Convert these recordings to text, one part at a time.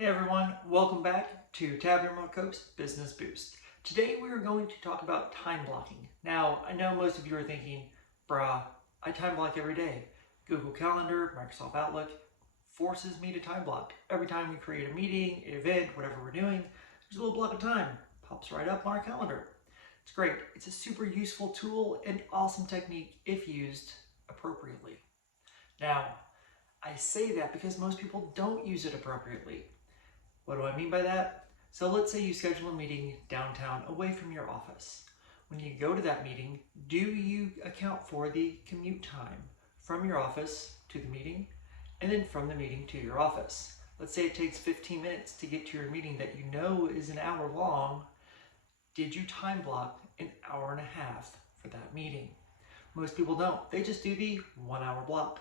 Hey everyone, welcome back to Tab Remote Coast Business Boost. Today we are going to talk about time blocking. Now, I know most of you are thinking, brah, I time block every day. Google Calendar, Microsoft Outlook forces me to time block. Every time we create a meeting, an event, whatever we're doing, there's a little block of time. Pops right up on our calendar. It's great. It's a super useful tool and awesome technique if used appropriately. Now, I say that because most people don't use it appropriately. What do I mean by that? So let's say you schedule a meeting downtown away from your office. When you go to that meeting, do you account for the commute time from your office to the meeting and then from the meeting to your office? Let's say it takes 15 minutes to get to your meeting that you know is an hour long. Did you time block an hour and a half for that meeting? Most people don't. They just do the 1 hour block.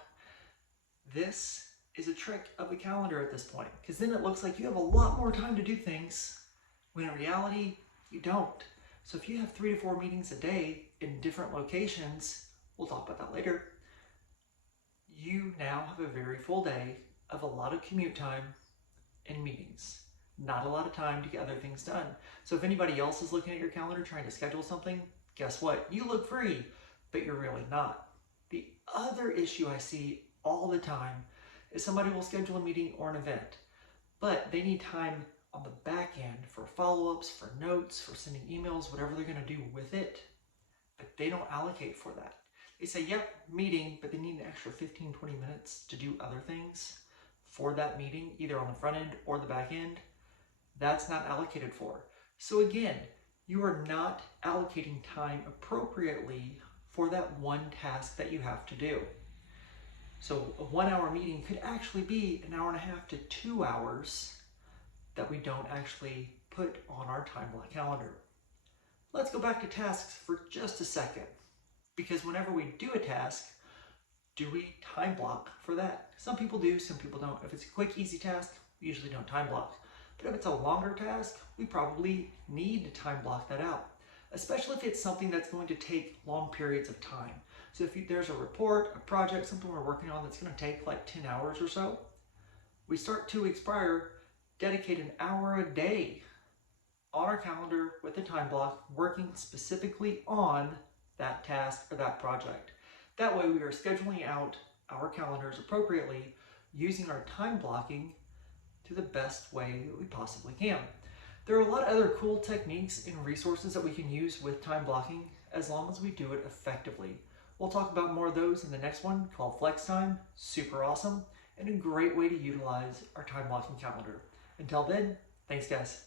This is a trick of the calendar at this point, because then it looks like you have a lot more time to do things when in reality you don't. So if you have 3 to 4 meetings a day in different locations, we'll talk about that later, you now have a very full day of a lot of commute time and meetings. Not a lot of time to get other things done. So if anybody else is looking at your calendar trying to schedule something, guess what? You look free, but you're really not. The other issue I see all the time is somebody will schedule a meeting or an event, but they need time on the back end for follow-ups, for notes, for sending emails, whatever they're going to do with it, but they don't allocate for that. They say, yep, meeting, but they need an extra 15, 20 minutes to do other things for that meeting, either on the front end or the back end. That's not allocated for. So again, you are not allocating time appropriately for that one task that you have to do. So a 1 hour meeting could actually be an hour and a half to 2 hours that we don't actually put on our time block calendar. Let's go back to tasks for just a second, because whenever we do a task, do we time block for that? Some people do, some people don't. If it's a quick, easy task, we usually don't time block. But if it's a longer task, we probably need to time block that out, especially if it's something that's going to take long periods of time. So if there's a report, a project, something we're working on that's going to take like 10 hours or so, we start 2 weeks prior, dedicate an hour a day on our calendar with a time block, working specifically on that task or that project. That way we are scheduling out our calendars appropriately, using our time blocking to the best way that we possibly can. There are a lot of other cool techniques and resources that we can use with time blocking as long as we do it effectively. We'll talk about more of those in the next one called Flex Time. Super awesome and a great way to utilize our time blocking calendar. Until then, thanks guys.